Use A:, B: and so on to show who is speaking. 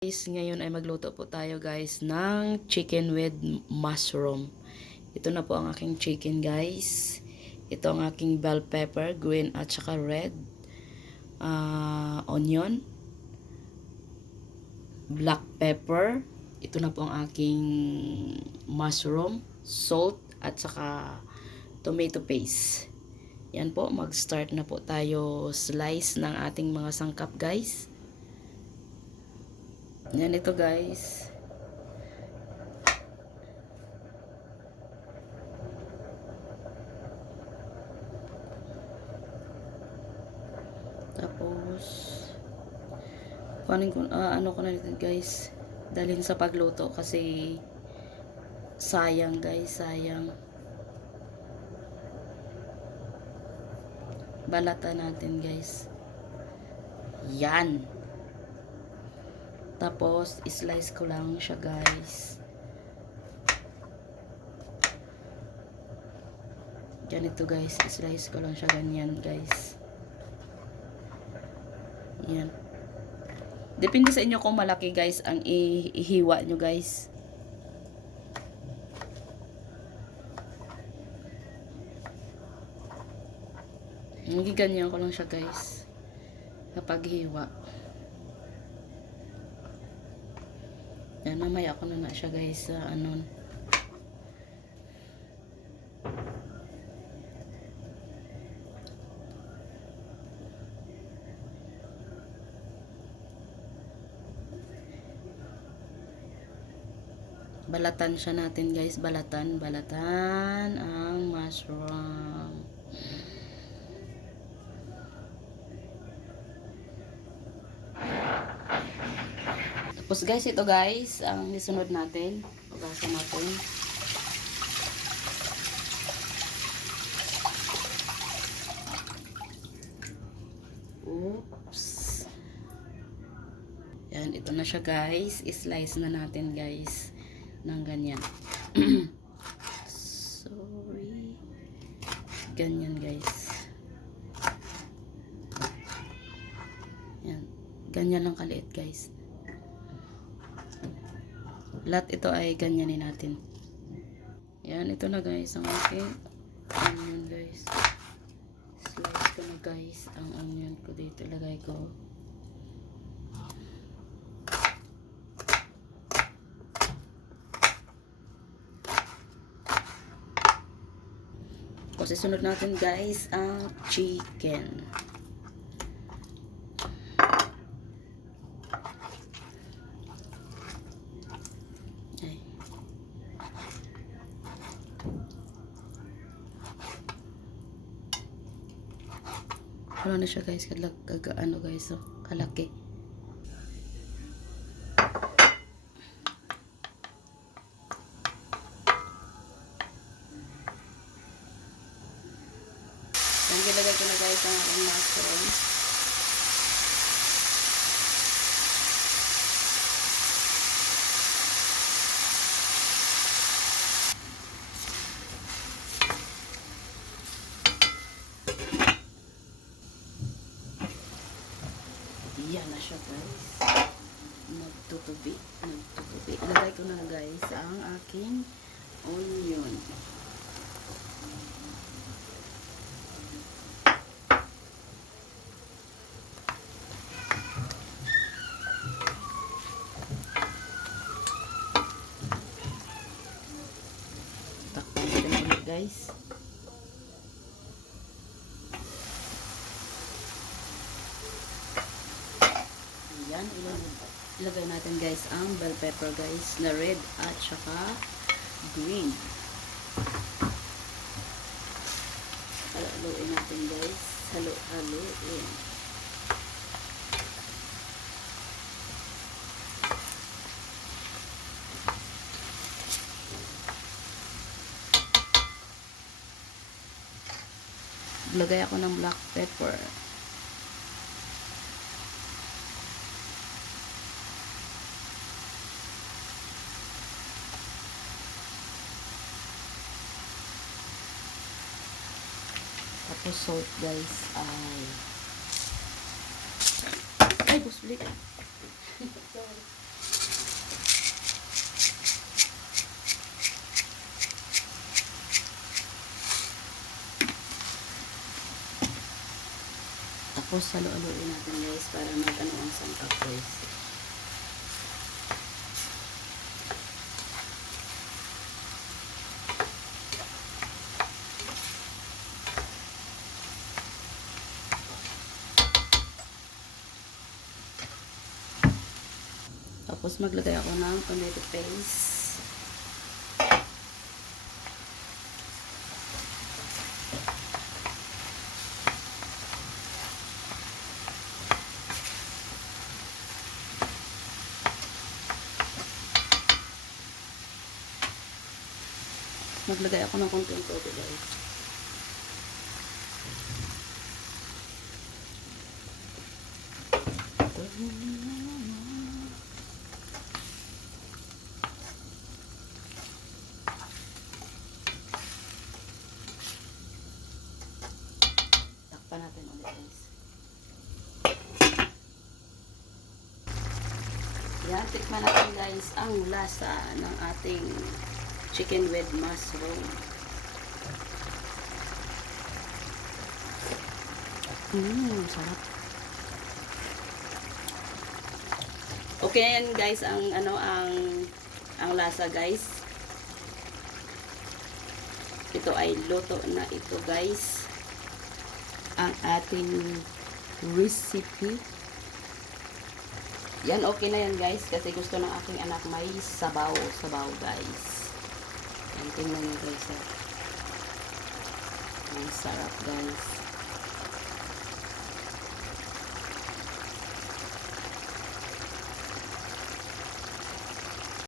A: Guys, ngayon ay magluto po tayo guys ng chicken with mushroom. Ito na po ang aking chicken guys. Ito ang aking bell pepper, green at saka red. Ah, onion. Black pepper. Ito na po ang aking mushroom, salt at saka tomato paste. Yan po, mag-start na po tayo slice ng ating mga sangkap guys. Yan ito guys. Tapos kunin ko ah, ano ko na dito guys. Dalhin sa pagluto kasi sayang guys, sayang. Balata natin guys. Yan. Tapos, slice ko lang siya, guys. Ganito, guys. Slice ko lang siya ganyan, guys. Yan. Depende sa inyo kung malaki, guys, ang ihiwa nyo, guys. Nagiganyan ko lang siya, guys. Kapag hiwa. Mamaya ako na na siya guys sa ano. Balatan siya natin guys, balatan, balatan ang mushroom. Tapos guys, ito guys, ang isunod natin. Ugasan natin. Oops. Yan, ito na siya guys. I-slice na natin guys. Ng ganyan. Sorry. Ganyan guys. Yan. Ganyan lang kaliit guys. Lahat ito ay ganyanin natin. Yan, ito na guys ang aking onion guys. Slice ko na guys ang onion ko dito. Lagay ko. Tapos isunod natin guys ang chicken. Ay. Wala na siya guys, kalag, kaga, ano guys, oh, kalaki. Yan, gilagay ko na guys ang aking mushroom. Yan na siya guys. Nagtutubi. Nagtutubi. Ilagay ko na guys ang aking onion. Takpan natin ulit guys. Ilag- ilagay natin guys ang bell pepper guys na red at saka green. Halo-haloin natin guys. Halo-haloin. Lagay ako ng black pepper. Tapos salt guys ay ay busblik. Sorry. Tapos halo-haloin natin guys para magano ang sangkap guys. Tapos maglagay ako ng tomato paste. Maglagay ako ng konting tubig guys. Takpan natin ulit guys. Yan, tikman natin guys ang lasa ng ating chicken with mushroom. Mmm, sarap. Okay yan guys ang ano ang ang lasa guys. Ito ay luto na ito guys. Ang ating recipe. Yan okay na yan guys kasi gusto ng aking anak may sabaw, sabaw guys. Yan tingnan nyo guys. Ang sarap guys.